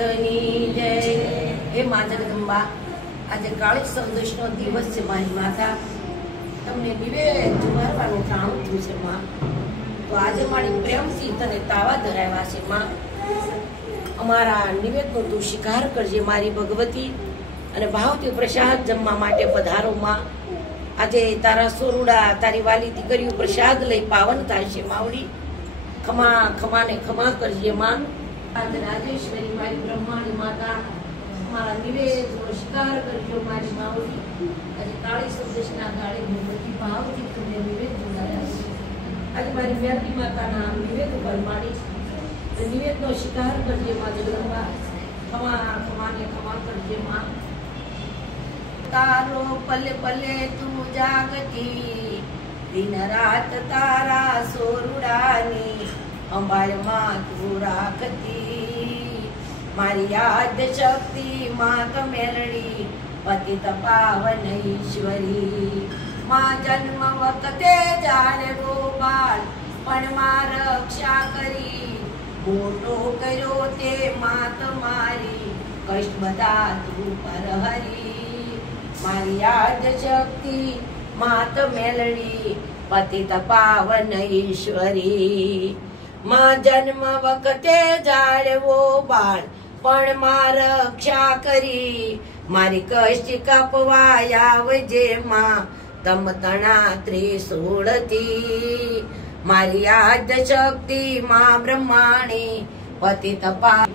માતની જય। હે મા જગદંબા, આજે કાળી ચૌદશનો દિવસ છે। મારી માતા તમને નિવેદ જુવારવાનું જાણું થયું છે માં। તો આજે મારી પ્રેમથી તને તાવા ધરાવ્યા છે માં। અમારા નિવેદનો તું સ્વીકાર કરજે મારી ભગવતી, અને ભાવથી પ્રસાદ જમવા માટે પધારો માં। આજે તારા સોરુડા તારી વાલી દીકરીઓ પ્રસાદ લઈ પાવન થાય છે માવડી। ખમા ખમા ને ખમા કરજે માં। आज राजेश्वरी मारी ब्रह्माणी माता हमारा निवेद और स्वीकार करजो मारी मावली। आज काली संदेशना गाड़ी भगवती भावથી તમને નિવેદ જોડાયા છે। આજે મારી વ્યાપી માતાના નિવેદ ઉપર માડી નિવેદનો સ્વીકાર કરજે માં જગદંબા। ખમા ખમા ને ખમા કરજે માં। તારો પલે પલે તું જાગતી, દિન રાત તારા સોરુડાની અંબાળમાં તું રાખતી। મારી યાદ શક્તિ માત મેલડી, પતિત પાવન ઈશ્વરી। માં જન્મ વખતે જાણે ગોપાલ પણ માં રક્ષા કરી, મોટો કર્યો તે માત મારી, કષ્ટ બધા તું પર હરી। મારી યાદ શક્તિ માત મેલડી, પતિત પાવન ઈશ્વરી। માં જન્મ વખતે જાળવો બાળ પણ માં રક્ષા કરી, મારી કષ્ટ કાપવા આવજે માં તમ તણા ત્રિશૂળથી। મારી યાદ શક્તિ માં બ્રહ્માણી, પતિત પાવન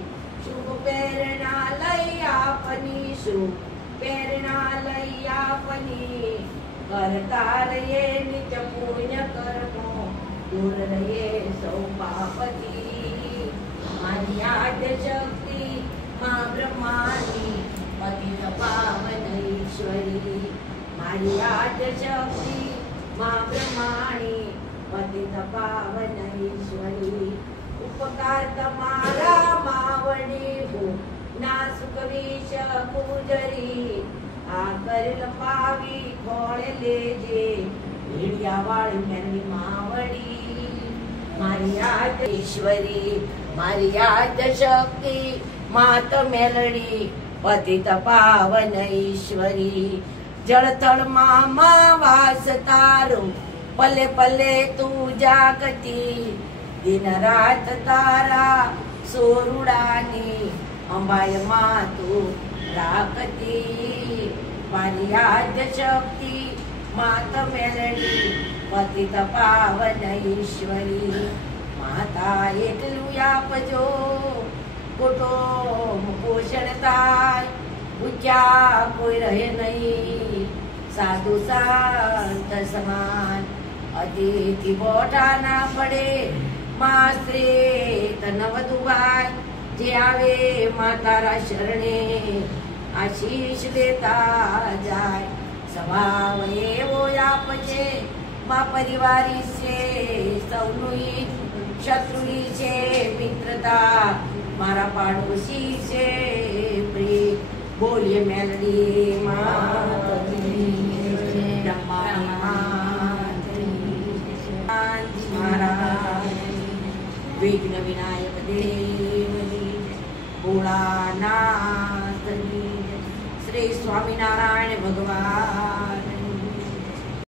શુભ પ્રેરણા લઈ આપની, શુભ પ્રેરણા લઈ આપની। કરતા રહીએ નિત્ય પુણ્ય કર્મો, दूर रहे सौ पापती। मारी याद शक्ति मां ब्रह्माणी, पतित पावन ईश्वरी। मारी याद शक्ति मां ब्रह्माणी, पतित पावन ईश्वरी। उपकार તમારા માવડી હો ના સુખવી શકું જરી, આ કરેલ પાવી ખોળે લેજે ભેડિયા વાળી મેરી માવડી। મારી યાદ ઈશ્વરી, મારી યાદ શક્તિ માત મેલડી, પતિત પાવન ઈશ્વરી। જળથળમાં માં વાસ તારું, પલે પલે તું જાગતી, દિન રાત તારા સોરુડાની અંબાળમાં તું રાખતી। મારી યાદ શક્તિ માત મેલડી, પતિત પાવન ઈશ્વરી। માતા એટલું આપજો કુટુંબ પોષણ થાય, ભૂખ્યા કોઈ રહે નહીં, સાધુ સંત સમાન અતિથિ બોઠા ના પડે। માં શ્રેષ્ઠ નવદુભાઈ જે આવે માં તારા શરણે, આશીષ દેતા જાય સ્વભાવ એવો આપજે। માં પરિવારી છે સૌનું શત્રુ છે મિત્રતા, મારા પાડોશી છે પ્રિય। બોલીએ મેલડી મારા વિઘ્ન વિનાયક દેવની, ભોળાનાથની, શ્રી સ્વામિનારાયણ ભગવાન।